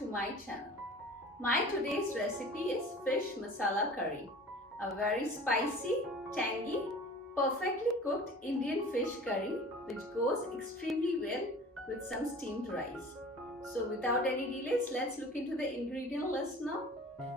to my channel. My today's recipe is fish masala curry, a very spicy, tangy, perfectly cooked Indian fish curry which goes extremely well with some steamed rice. So without any delays, let's look into the ingredient list now.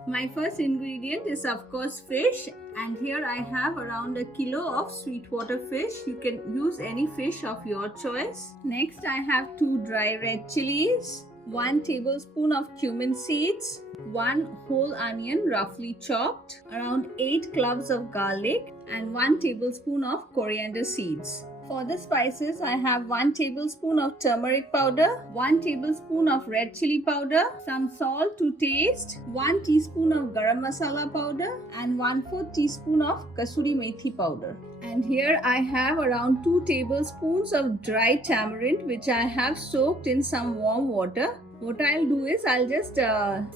My first ingredient is of course fish, and here I have around a kilo of sweetwater fish. You can use any fish of your choice. Next I have 2 dry red chilies, 1 tablespoon of cumin seeds, 1 whole onion roughly chopped, around 8 cloves of garlic, and 1 tablespoon of coriander seeds. For the spices, I have 1 tablespoon of turmeric powder, 1 tablespoon of red chili powder, some salt to taste, 1 teaspoon of garam masala powder, and 1/4 teaspoon of kasuri methi powder. And here I have around 2 tablespoons of dry tamarind which I have soaked in some warm water. What I'll do is I'll just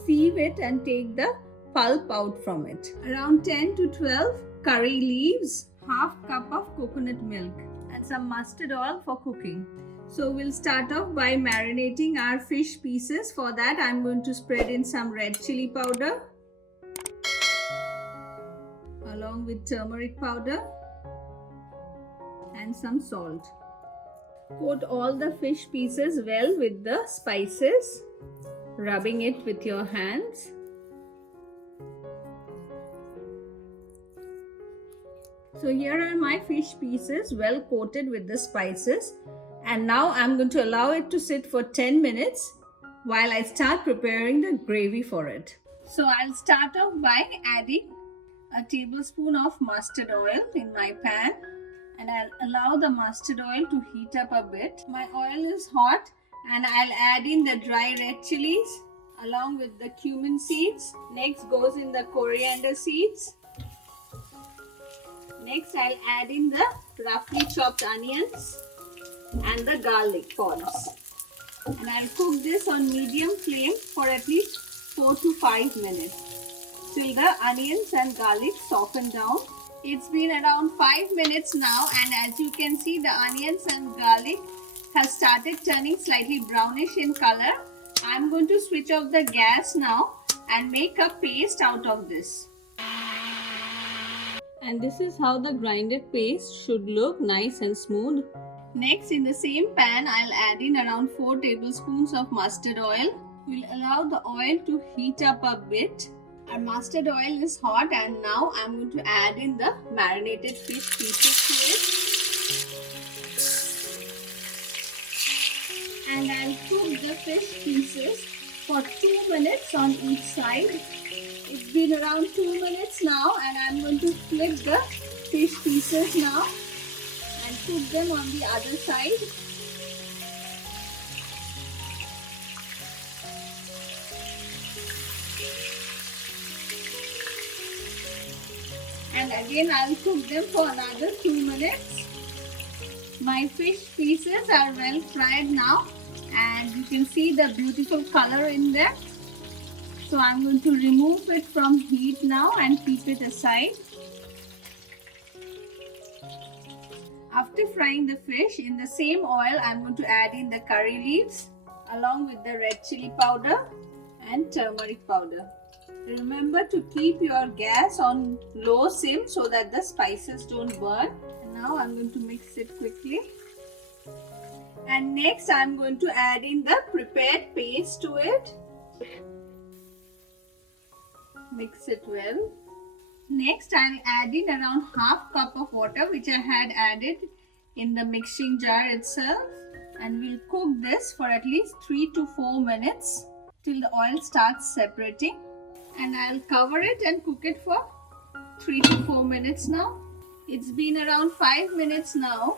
sieve it and take the pulp out from it. Around 10 to 12 curry leaves, half cup of coconut milk, and some mustard oil for cooking. So we'll start off by marinating our fish pieces. For that I'm going to spread in some red chili powder along with turmeric powder and some salt. Coat all the fish pieces well with the spices, rubbing it with your hands. So here are my fish pieces well coated with the spices, and now I'm going to allow it to sit for 10 minutes while I start preparing the gravy for it. So I'll start off by adding a tablespoon of mustard oil in my pan, and I'll allow the mustard oil to heat up a bit. My oil is hot and I'll add in the dry red chilies along with the cumin seeds. Next goes in the coriander seeds. Next, I'll add in the roughly chopped onions and the garlic pods. And I'll cook this on medium flame for at least 4 to 5 minutes till the onions and garlic soften down. It's been around 5 minutes now, and as you can see, the onions and garlic has started turning slightly brownish in color. I'm going to switch off the gas now and make a paste out of this. And this is how the grinded paste should look, nice and smooth. Next, in the same pan, I'll add in around 4 tablespoons of mustard oil. We'll allow the oil to heat up a bit. Our mustard oil is hot, and now I'm going to add in the marinated fish pieces to it. And I'll cook the fish pieces for 2 minutes on each side. It's been around 2 minutes now, and I'm going to flip the fish pieces now and cook them on the other side. And again I'll cook them for another 2 minutes. My fish pieces are well fried now, and you can see the beautiful color in them. So I'm going to remove it from heat now and keep it aside. After frying the fish, in the same oil I'm going to add in the curry leaves along with the red chili powder and turmeric powder. Remember to keep your gas on low sim so that the spices don't burn. And now I'm going to mix it quickly. And next I'm going to add in the prepared paste to it. Mix it well. Next, I'll add in around half cup of water which I had added in the mixing jar itself, and we'll cook this for at least 3 to 4 minutes till the oil starts separating. And I'll cover it and cook it for 3 to 4 minutes now. It's been around 5 minutes now,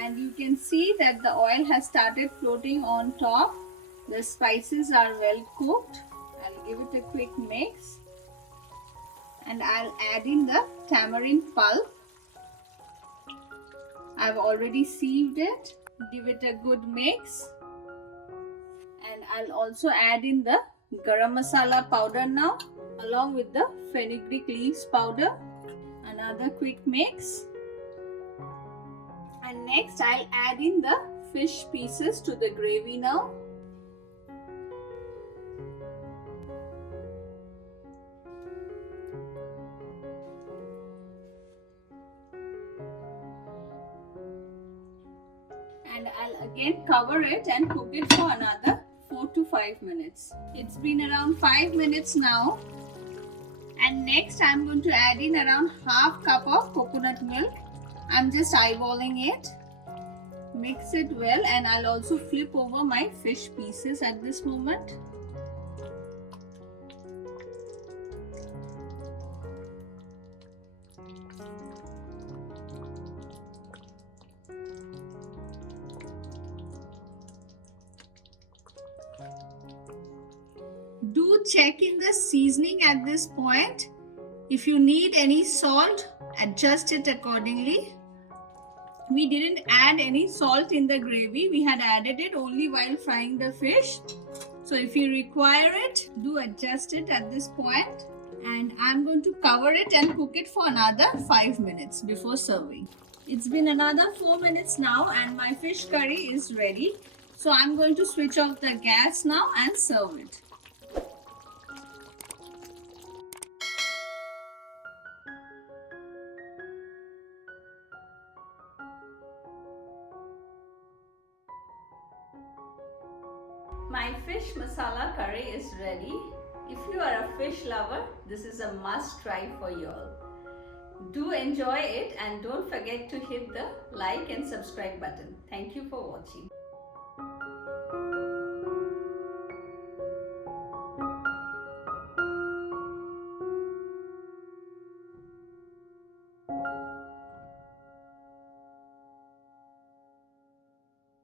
and you can see that the oil has started floating on top. The spices are well cooked. I'll give it a quick mix, and I'll add in the tamarind pulp. I've already sieved it. Give it a good mix, and I'll also add in the garam masala powder now along with the fenugreek leaves powder. Another quick mix, and next I'll add in the fish pieces to the gravy now. and I'll again cover it and cook it for another 4 to 5 minutes. It's been around 5 minutes now, and next I'm going to add in around half cup of coconut milk. I'm just eyeballing it. Mix it well, and I'll also flip over my fish pieces at this moment. Do check in the seasoning at this point. If you need any salt, adjust it accordingly. We didn't add any salt in the gravy. We had added it only while frying the fish. So if you require it, do adjust it at this point. And I'm going to cover it and cook it for another 5 minutes before serving. It's been another 4 minutes now and my fish curry is ready. So I'm going to switch off the gas now and serve it. My fish masala curry is ready. If you are a fish lover, this is a must try for you all. Do enjoy it and don't forget to hit the like and subscribe button. Thank you for watching.